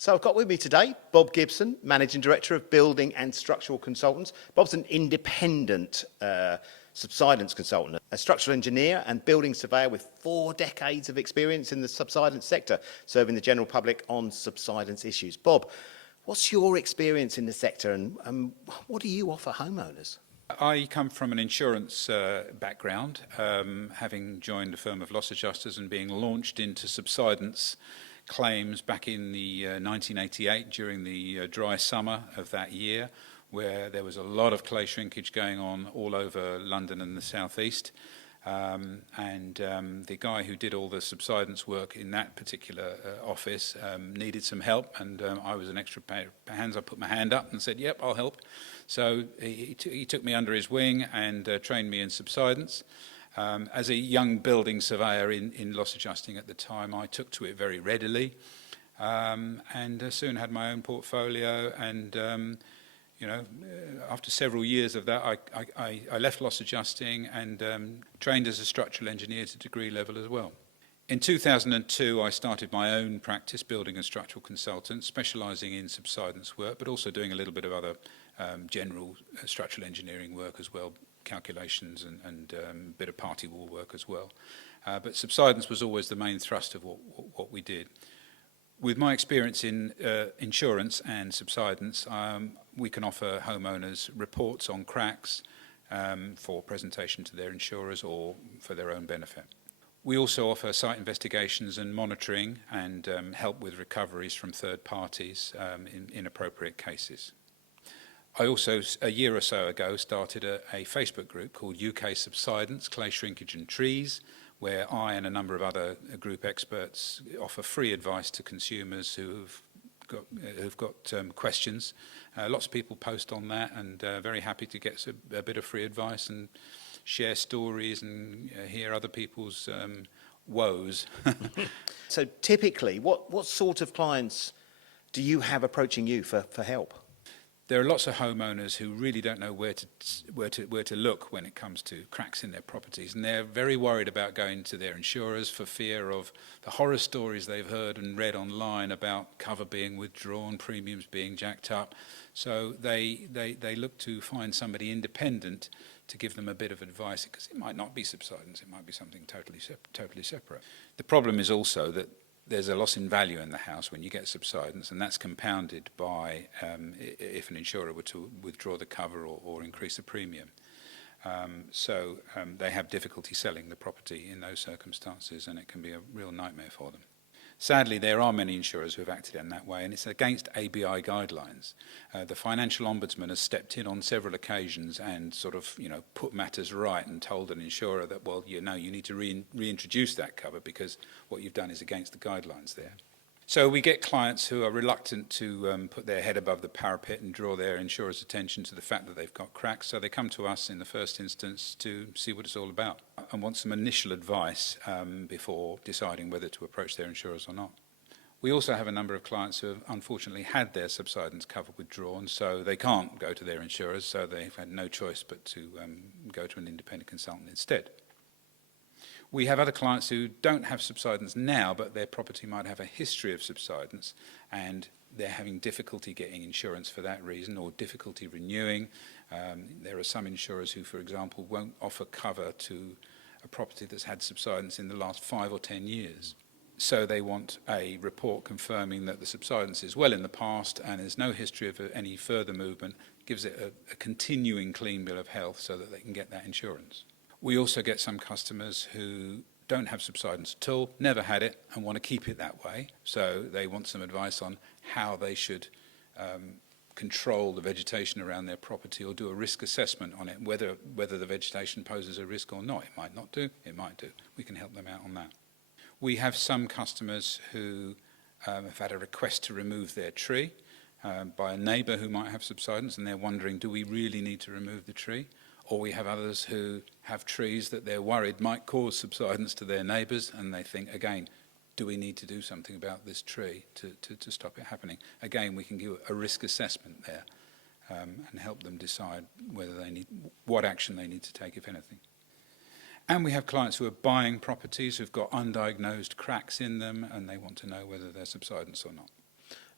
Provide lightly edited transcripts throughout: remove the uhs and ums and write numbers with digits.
So I've got with me today Bob Gibson, Managing Director of Building and Structural Consultants. Bob's an independent subsidence consultant, a structural engineer and building surveyor with 4 decades of experience in the subsidence sector, serving the general public on subsidence issues. Bob, what's your experience in the sector and what do you offer homeowners? I come from an insurance background, having joined a firm of loss adjusters and being launched into subsidence claims back in the 1988 during the dry summer of that year, where there was a lot of clay shrinkage going on all over London and the southeast. The guy who did all the subsidence work in that particular office needed some help, and I was an extra pair of hands. I put my hand up and said, yep, I'll help. So he took me under his wing and trained me in subsidence. As a young building surveyor in loss adjusting at the time, I took to it very readily, and soon had my own portfolio. And after several years of that, I left loss adjusting and trained as a structural engineer to degree level as well. In 2002, I started my own practice, building and structural consultant, specialising in subsidence work, but also doing a little bit of other general structural engineering work as well, calculations and a bit of party wall work as well. But subsidence was always the main thrust of what we did. With my experience in insurance and subsidence, we can offer homeowners reports on cracks for presentation to their insurers or for their own benefit. We also offer site investigations and monitoring and help with recoveries from third parties in appropriate cases. I also, a year or so ago, started a Facebook group called UK Subsidence, Clay Shrinkage and Trees, where I and a number of other group experts offer free advice to consumers who've got questions. Lots of people post on that, and very happy to get a bit of free advice and share stories and hear other people's woes. So typically, what sort of clients do you have approaching you for help? There are lots of homeowners who really don't know where to look when it comes to cracks in their properties, and they're very worried about going to their insurers for fear of the horror stories they've heard and read online about cover being withdrawn, premiums being jacked up. So they look to find somebody independent to give them a bit of advice, because it might not be subsidence, it might be something totally separate. The problem is also that there's a loss in value in the house when you get subsidence, and that's compounded by if an insurer were to withdraw the cover or increase the premium. So they have difficulty selling the property in those circumstances, and it can be a real nightmare for them. Sadly, there are many insurers who have acted in that way, and it's against ABI guidelines. The Financial Ombudsman has stepped in on several occasions and sort of, put matters right and told an insurer that, well, you need to reintroduce that cover because what you've done is against the guidelines there. So we get clients who are reluctant to put their head above the parapet and draw their insurer's attention to the fact that they've got cracks. So they come to us in the first instance to see what it's all about and want some initial advice before deciding whether to approach their insurers or not. We also have a number of clients who have unfortunately had their subsidence cover withdrawn, so they can't go to their insurers, so they've had no choice but to go to an independent consultant instead. We have other clients who don't have subsidence now, but their property might have a history of subsidence, and they're having difficulty getting insurance for that reason, or difficulty renewing. There are some insurers who, for example, won't offer cover to a property that's had subsidence in the last 5 or 10 years. So they want a report confirming that the subsidence is well in the past and there's no history of any further movement, gives it a continuing clean bill of health so that they can get that insurance. We also get some customers who don't have subsidence at all, never had it, and want to keep it that way. So they want some advice on how they should control the vegetation around their property or do a risk assessment on it, whether the vegetation poses a risk or not. It might not do, it might do. We can help them out on that. We have some customers who have had a request to remove their tree by a neighbour who might have subsidence, and they're wondering, do we really need to remove the tree? Or we have others who have trees that they're worried might cause subsidence to their neighbours, and they think, again, do we need to do something about this tree to stop it happening? Again, we can give a risk assessment there and help them decide what action they need to take, if anything. And we have clients who are buying properties who've got undiagnosed cracks in them, and they want to know whether they're subsidence or not.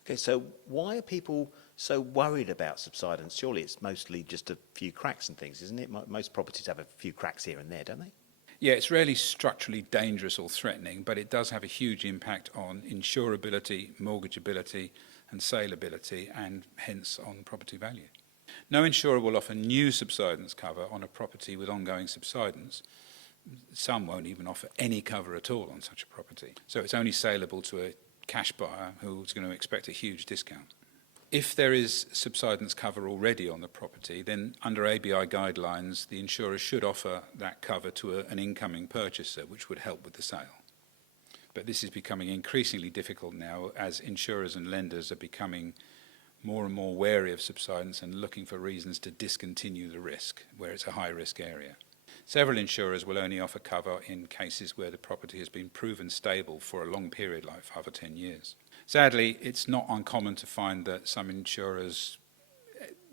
Okay, so why are people so worried about subsidence? Surely it's mostly just a few cracks and things, isn't it? Most properties have a few cracks here and there, don't they? Yeah, it's rarely structurally dangerous or threatening, but it does have a huge impact on insurability, mortgageability, and saleability, and hence on property value. No insurer will offer new subsidence cover on a property with ongoing subsidence. Some won't even offer any cover at all on such a property. So it's only saleable to a cash buyer who's going to expect a huge discount. If there is subsidence cover already on the property, then under ABI guidelines, the insurer should offer that cover to an incoming purchaser, which would help with the sale. But this is becoming increasingly difficult now as insurers and lenders are becoming more and more wary of subsidence and looking for reasons to discontinue the risk where it's a high-risk area. Several insurers will only offer cover in cases where the property has been proven stable for a long period, like 5 or 10 years. Sadly, it's not uncommon to find that some insurers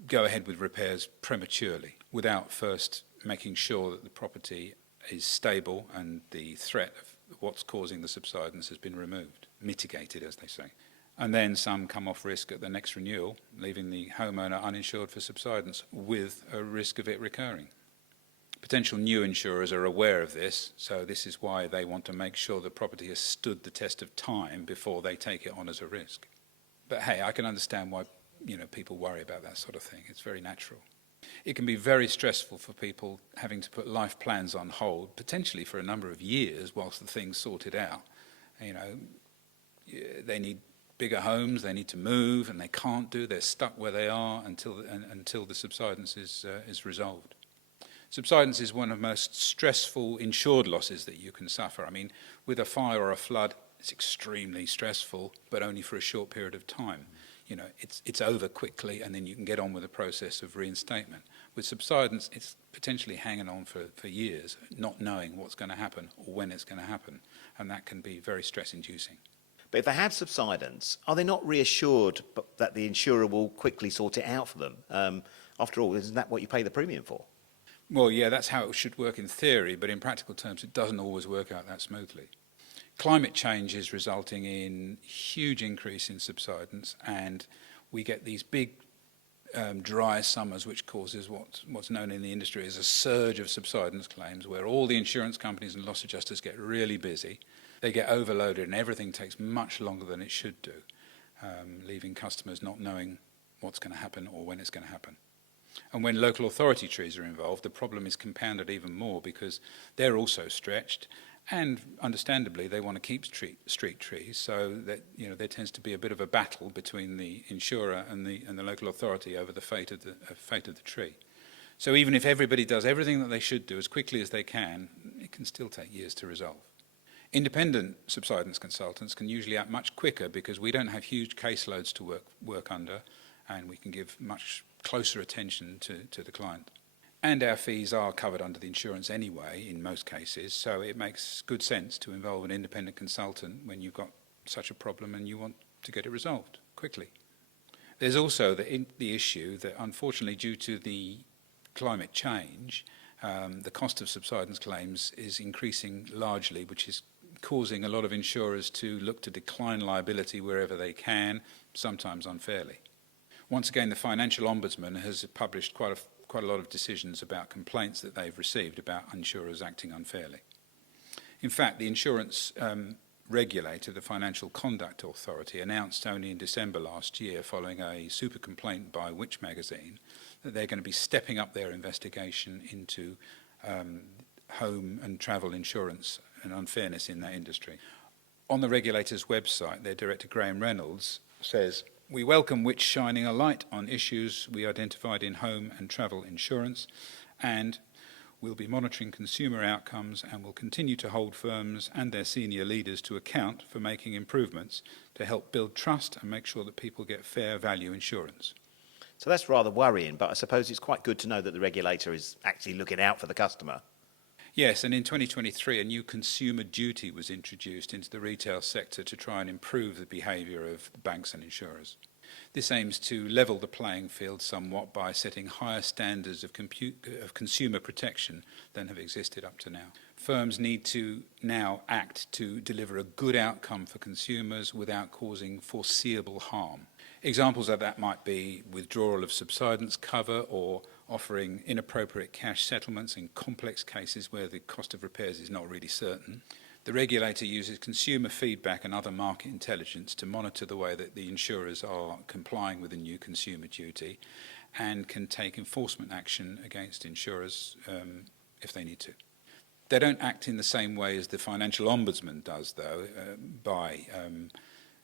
go ahead with repairs prematurely without first making sure that the property is stable and the threat of what's causing the subsidence has been removed, mitigated, as they say. And then some come off risk at the next renewal, leaving the homeowner uninsured for subsidence with a risk of it recurring. Potential new insurers are aware of this, so this is why they want to make sure the property has stood the test of time before they take it on as a risk. But hey, I can understand why people worry about that sort of thing. It's very natural. It can be very stressful for people having to put life plans on hold, potentially for a number of years whilst the thing's sorted out. They need bigger homes, they need to move, and they can't do. They're stuck where they are until the subsidence is resolved. Subsidence is one of the most stressful insured losses that you can suffer. I mean, with a fire or a flood, it's extremely stressful, but only for a short period of time. It's over quickly, and then you can get on with the process of reinstatement. With subsidence, it's potentially hanging on for years, not knowing what's going to happen or when it's going to happen, and that can be very stress-inducing. But if they have subsidence, are they not reassured that the insurer will quickly sort it out for them? After all, isn't that what you pay the premium for? Well, yeah, that's how it should work in theory, but in practical terms, it doesn't always work out that smoothly. Climate change is resulting in huge increase in subsidence, and we get these big dry summers, which causes what's known in the industry as a surge of subsidence claims, where all the insurance companies and loss adjusters get really busy. They get overloaded, and everything takes much longer than it should do, leaving customers not knowing what's going to happen or when it's going to happen. And when local authority trees are involved, the problem is compounded even more because they're also stretched, and understandably they want to keep street trees, so that there tends to be a bit of a battle between the insurer and the local authority over the fate of the tree. So even if everybody does everything that they should do as quickly as they can, it can still take years to resolve. Independent subsidence consultants can usually act much quicker because we don't have huge caseloads to work under, and we can give much closer attention to the client. And our fees are covered under the insurance anyway in most cases, so it makes good sense to involve an independent consultant when you've got such a problem and you want to get it resolved quickly. There's also the issue that unfortunately due to the climate change, the cost of subsidence claims is increasing largely, which is causing a lot of insurers to look to decline liability wherever they can, sometimes unfairly. Once again, the Financial Ombudsman has published quite a lot of decisions about complaints that they've received about insurers acting unfairly. In fact, the insurance regulator, the Financial Conduct Authority, announced only in December last year, following a super complaint by Which magazine, that they're going to be stepping up their investigation into home and travel insurance and unfairness in that industry. On the regulator's website, their director Graham Reynolds says, "We welcome Which shining a light on issues we identified in home and travel insurance, and we'll be monitoring consumer outcomes and will continue to hold firms and their senior leaders to account for making improvements to help build trust and make sure that people get fair value insurance." So that's rather worrying, but I suppose it's quite good to know that the regulator is actually looking out for the customer. Yes, and in 2023, a new consumer duty was introduced into the retail sector to try and improve the behaviour of banks and insurers. This aims to level the playing field somewhat by setting higher standards of consumer protection than have existed up to now. Firms need to now act to deliver a good outcome for consumers without causing foreseeable harm. Examples of that might be withdrawal of subsidence cover or offering inappropriate cash settlements in complex cases where the cost of repairs is not really certain. The regulator uses consumer feedback and other market intelligence to monitor the way that the insurers are complying with the new consumer duty and can take enforcement action against insurers if they need to. They don't act in the same way as the financial ombudsman does, though, by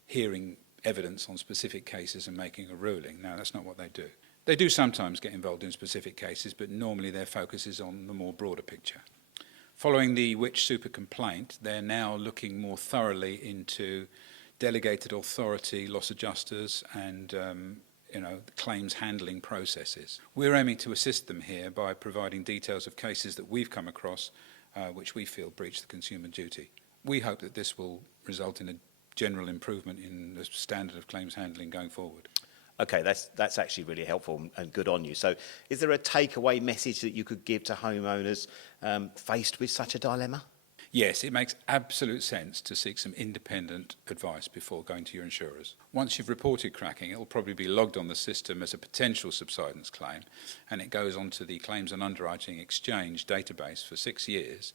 hearing evidence on specific cases and making a ruling. No, that's not what they do. They do sometimes get involved in specific cases, but normally their focus is on the more broader picture. Following the Which Super complaint, they're now looking more thoroughly into delegated authority, loss adjusters, and claims handling processes. We're aiming to assist them here by providing details of cases that we've come across which we feel breach the consumer duty. We hope that this will result in a general improvement in the standard of claims handling going forward. Okay, that's actually really helpful and good on you. So is there a takeaway message that you could give to homeowners faced with such a dilemma? Yes, it makes absolute sense to seek some independent advice before going to your insurers. Once you've reported cracking, it will probably be logged on the system as a potential subsidence claim, and it goes onto the Claims and Underwriting Exchange database for 6 years,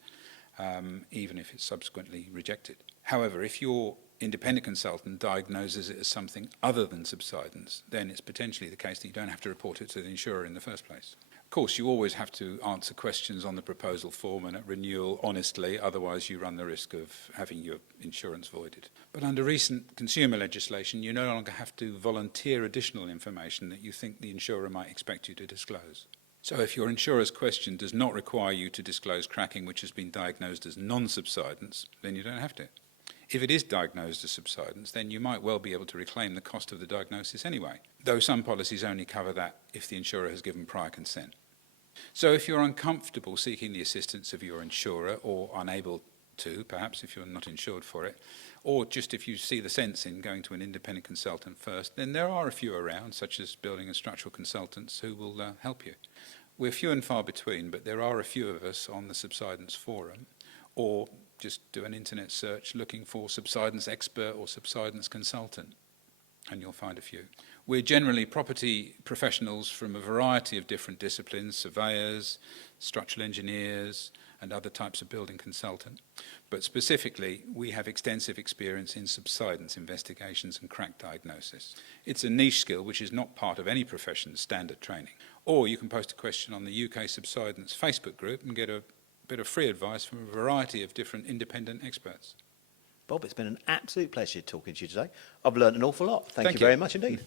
even if it's subsequently rejected. However, if your independent consultant diagnoses it as something other than subsidence, then it's potentially the case that you don't have to report it to the insurer in the first place. Of course, you always have to answer questions on the proposal form and at renewal honestly, otherwise you run the risk of having your insurance voided. But under recent consumer legislation, you no longer have to volunteer additional information that you think the insurer might expect you to disclose. So if your insurer's question does not require you to disclose cracking which has been diagnosed as non-subsidence, then you don't have to. If it is diagnosed as subsidence, then you might well be able to reclaim the cost of the diagnosis anyway, though some policies only cover that if the insurer has given prior consent. So if you're uncomfortable seeking the assistance of your insurer, or unable to, perhaps if you're not insured for it, or just if you see the sense in going to an independent consultant first, then there are a few around, such as building and structural consultants, who will help you. We're few and far between, but there are a few of us on the Subsidence Forum, or just do an internet search looking for subsidence expert or subsidence consultant, and you'll find a few. We're generally property professionals from a variety of different disciplines, surveyors, structural engineers, and other types of building consultant. But specifically, we have extensive experience in subsidence investigations and crack diagnosis. It's a niche skill which is not part of any profession's standard training. Or you can post a question on the UK Subsidence Facebook group and get a bit of free advice from a variety of different independent experts. Bob, it's been an absolute pleasure talking to you today. I've learned an awful lot. Thank you very much indeed.